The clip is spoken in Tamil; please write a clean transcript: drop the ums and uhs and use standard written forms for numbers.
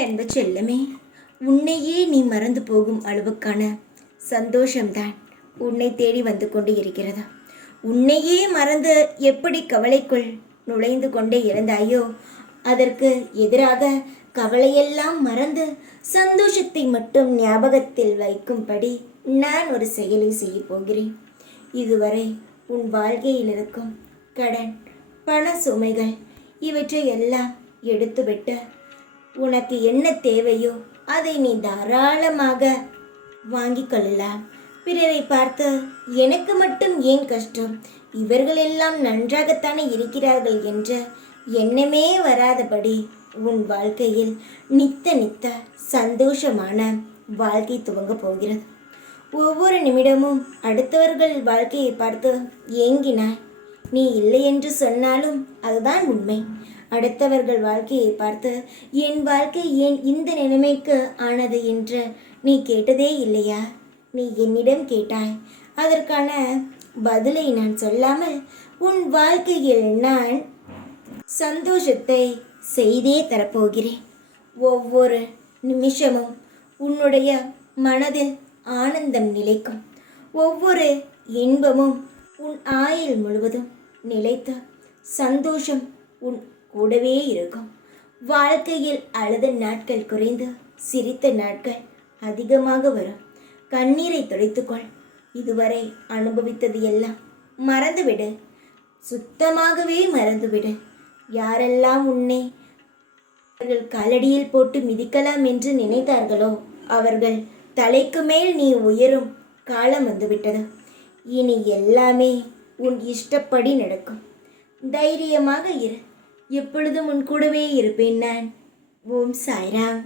அன்பு செல்லமே, உன்னையே நீ மறந்து போகும் அளவுக்கான சந்தோஷம்தான் உன்னை தேடி வந்து கொண்டு இருக்கிறது. உன்னையே மறந்து எப்படி கவலைக்குள் நுழைந்து கொண்டே இருந்தாயோ, அதற்கு எதிராக கவலையெல்லாம் மறந்து சந்தோஷத்தை மட்டும் ஞாபகத்தில் வைக்கும்படி நான் ஒரு செயலை செய்ய போகிறேன். இதுவரை உன் வாழ்க்கையில் இருக்கும் கடன், பண சுமைகள் இவற்றை எல்லாம் எடுத்துவிட்டு உனக்கு என்ன தேவையோ அதை நீ தாராளமாக வாங்கி கொள்ளலாம். பிறரை பார்த்து எனக்கு மட்டும் ஏன் கஷ்டம், இவர்களெல்லாம் நன்றாகத்தானே இருக்கிறார்கள் என்ற எண்ணமே வராதபடி உன் வாழ்க்கையில் நித்த சந்தோஷமான வாழ்க்கை துவங்க போகிறது. ஒவ்வொரு நிமிடமும் அடுத்தவர்கள் வாழ்க்கையை பார்த்து ஏங்கினாய். நீ இல்லை என்று சொன்னாலும் அதுதான் உண்மை. அடுத்தவர்கள் வாழ்க்கையை பார்த்து என் வாழ்க்கை ஏன் இந்த நிலைமைக்கு ஆனது என்று நீ கேட்டதே இல்லையா? நீ என்னிடம் கேட்டாய். அதற்கான பதிலை நான் சொல்லாமல் உன் வாழ்க்கையில் நான் சந்தோஷத்தை செய்தே தரப்போகிறேன். ஒவ்வொரு நிமிஷமும் உன்னுடைய மனதில் ஆனந்தம் நிலைக்கும். ஒவ்வொரு இன்பமும் உன் ஆயுள் முழுவதும் நிலைத்த சந்தோஷம் உன் கூடவே இருக்கும். வாழ்க்கையில் அழுத நாட்கள் குறைந்து சிரித்த நாட்கள் அதிகமாக வரும். கண்ணீரை துடைத்துக்கொள். இதுவரை அனுபவித்தது எல்லாம் மறந்துவிடு. சுத்தமாகவே மறந்துவிடு. யாரெல்லாம் உன்னை அவர்கள் காலடியில் போட்டு மிதிக்கலாம் என்று நினைத்தார்களோ, அவர்கள் தலைக்கு மேல் நீ உயரும் காலம் வந்துவிட்டது. இனி எல்லாமே உன் இஷ்டப்படி நடக்கும். தைரியமாக இரு. எப்பொழுதும் உன் கூடவே இருப்பேன் நான். ஓம் சாய்ராம்.